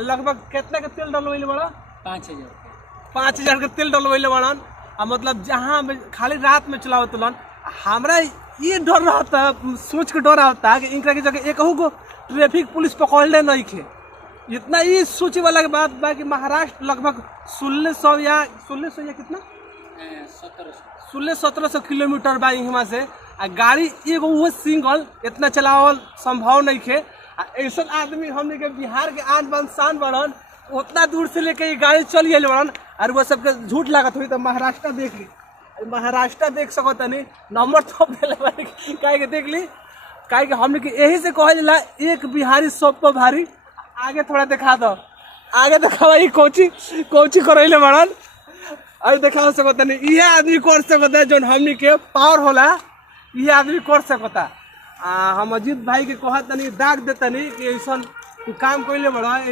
लगभग कितना के तेल डलवैले बड़ा? 5000। 5000 के तेल डलवैले बड़न। मतलब जहाँ खाली रात में चलावत लन। हमरा ये डर रहता, सोच के डर आता कि इनका की जगह एक को ट्रैफिक पुलिस पकड़ले नहीं खे। इतना ये सोचे वाला के बात बा कि महाराष्ट्र लगभग 1600 या कितना 1700 किलोमीटर बा यहाँ से। आ गाड़ी एगो वो सिंगल इतना चलावल संभव नहीं खे। ऐसा आदमी हमने के बिहार के आन बान शान बढ़न, उतना दूर से लेके ये गाड़ी चल गए बढ़न। और वो सबके झूठ लागत हुई तो महाराष्ट्र देख ली, महाराष्ट्र देख सको तनी नंबर तो काहे के देख ली। काहे के हमने के यही से कहला एक बिहारी सब पर भारी। आगे थोड़ा दिखा दो, आगे दिखावा ये कोची करैले बड़न। अभी दिखा सको तनी ये आदमी कर सकता है जो हमने के पावर होला, ये आदमी कर सकता। हम अजीत भाई के कहत तनी दाग देतनी कि ऐसा काम कैले बड़ा।